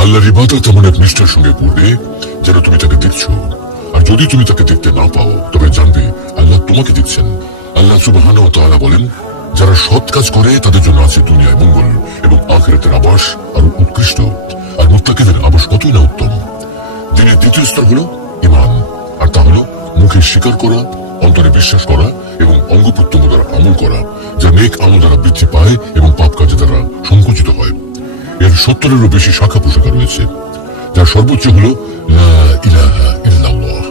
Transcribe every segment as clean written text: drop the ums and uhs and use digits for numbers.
আল্লাহর ইবাদত এমন এক নিষ্ঠার সঙ্গে করবে যেন তুমি তাকে দেখছো, আর যদি তুমি তাকে দেখতে না পাও তবে জানবে আল্লাহ তোমাকে দেখছেন। আল্লাহ সুবহানাহু ওয়া তাআলা বলেন, যারা সৎ কাজ করে তাদের জন্য আছে দুনিয়ায় মঙ্গল এবং আখিরাতের আবাস আরো উৎকৃষ্ট, আর মুত্তাকিদের আবাস কতই না উত্তম। দিনের দ্বিতীয় স্তর হলো ঈমান, আর তা হলো মুখে স্বীকার করা, অন্তরে বিশ্বাস করা এবং অঙ্গ প্রত্যঙ্গ দ্বারা আমল করা, যা নেক আমল দ্বারা বৃদ্ধি পায় এবং পাপ কাজে দ্বারা সংকুচিত হয়। এর 70-এরও বেশি শাখা পোশাখা রয়েছে, যার সর্বোচ্চ হলো লা ইলাহা ইল্লাল্লাহ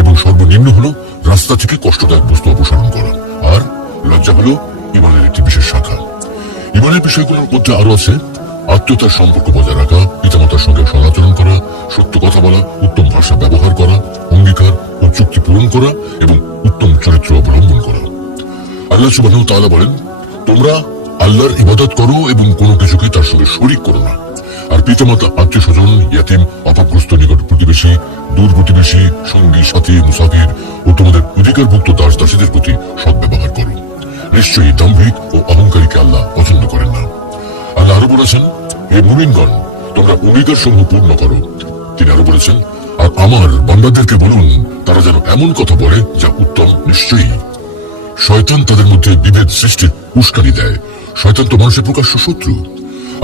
এবং সর্বনিম্ন হলো রাস্তা থেকে কষ্টদায়ক বস্তু অপসারণ করা, আর লজ্জা হলো ঈমানের একটি বিশেষ শাখা। ঈমানের বিষয়গুলোর মধ্যে আরো আছে আত্মীয়তার সম্পর্ক বজায় রাখা, পিতামাতার সঙ্গে সদাচরণ করা, সত্য কথা বলা, উত্তম ভাষা ব্যবহার করা, অঙ্গীকার ও চুক্তি পূরণ করা এবং উত্তম চরিত্র অবলম্বন করা। আল্লাহ সুবহানাহু ওয়া তাআলা বলেন, তোমরা আল্লাহর ইবাদত করো এবং কোনো কিছুকে তার সঙ্গে শরীক করো না, আর পিতামাতা, আত্মীয় স্বজন, ইয়াতীম, অভাবগ্রস্ত, নিকট প্রতিবেশী, দূর প্রতিবেশী, সঙ্গী, সাথী, মুসাফির ও তোমাদের অধিকারভুক্ত দাস দাসীদের প্রতি সৎ ব্যবহার করো। নিশ্চয়ই দাম্ভিক ও অহংকারীকে আল্লাহ পছন্দ করেন না। আল্লাহ আরো বলেছেন, হে মুমিনগণ, তোমরা অঙ্গীকার সমূহ পূর্ণ করো। তিনি আরো বলেছেন, আর আমার বান্দাদেরকে বলুন তারা যেন এমন কথা বলে যা উত্তম। নিশ্চয়ই শয়তান তাদের মধ্যে বিভেদ সৃষ্টির উস্কানি দেয়। শয়তান তো মানুষের প্রকাশ্য শত্রু।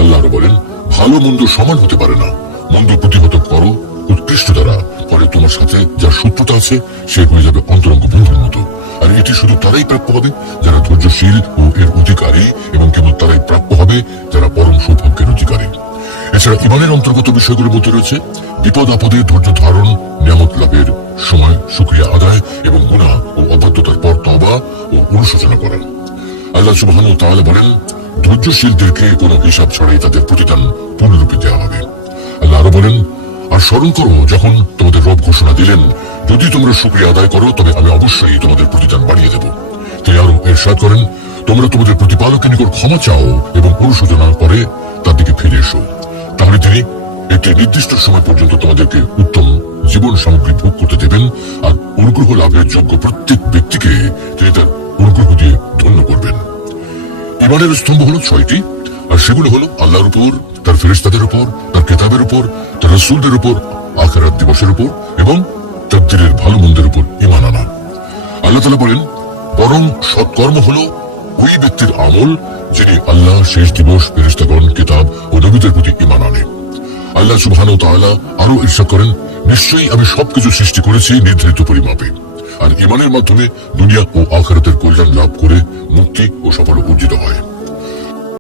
আল্লাহ আরো বলেন, ভালো মন্দ সমান হতে পারে না, মন্দ প্রতিহত করো উৎকৃষ্ট দ্বারা, পরে তোমার সাথে যার শত্রুতা আছে সে হয়ে যাবে অন্তরঙ্গ বন্ধুর মতো। আর এটি শুধু তারাই প্রাপ্য হবে যারা ধৈর্যশীল ও এর অধিকারী, এবং কেবল তারাই প্রাপ্য হবে যারা পরম সৌভাগ্যের অধিকারী। এছাড়া ঈমানের অন্তর্গত বিষয়গুলোর মধ্যে রয়েছে বিপদ আপদে ধৈর্য ধারণ, নিয়ামত লাভের সময় শুকরিয়া আদায় এবং গুনাহ ও অবাধ্যতার পর তওবা ও অনুশোচনা করা। আল্লাহ সুবহানাহু ওয়া তাআলা বলেন, ধৈর্যশীলদেরকে কোনো হিসাব ছাড়াই তাদের প্রতিদান পূর্ণরূপে দেওয়া হবে। আল্লাহ আরো বলেন, আর স্মরণ করো যখন তোমাদের রব ঘোষণা দিলেন, যদি তোমরা শুকরিয়া আদায় করো তবে আমি অবশ্যই তোমাদের প্রতিদান বাড়িয়ে দেব। তিনি আরো ইরশাদ করেন, তোমরা তোমাদের প্রতিপালকের নিকট ক্ষমা চাও এবং অনুশোচনার পরে তার দিকে ফিরে এসো, তাহলে তিনি একটি নির্দিষ্ট সময় পর্যন্ত তোমাদেরকে উত্তম জীবন সামগ্রী ভোগ করতে দেবেন, আর অনুগ্রহ লাভের যোগ্য প্রত্যেক ব্যক্তিকে তিনি তার অনুগ্রহ দিয়ে ধন্য করবেন। ঈমানের স্তম্ভ হলো 6টি, আর সেগুলো হলো আল্লাহর উপর, তার ফেরেশতাদের উপর, তার কিতাবের উপর, তার রাসূলদের উপর, আখিরাত দিবসের উপর এবং তাকদীরের ভালো মন্দের উপর ঈমান আনা। আল্লাহ তাআলা বলেন, বরং সৎকর্ম হলো ওই ব্যক্তির আমল যিনি আল্লাহ, শেষ দিবস, ফেরেশতাগণ, কিতাব ও নবীদের প্রতি ঈমান আনে। আল্লাহ সুবহানাহু ওয়া তাআলা আরো ইরশাদ করেন, নিশ্চয়ই আমি সবকিছু সৃষ্টি করেছি নির্ধারিত পরিমাপে। আর ঈমানের মাধ্যমে দুনিয়া ও আখিরাতের কল্যাণ লাভ করে মুক্তি ও সফলতা অর্জিত হয়।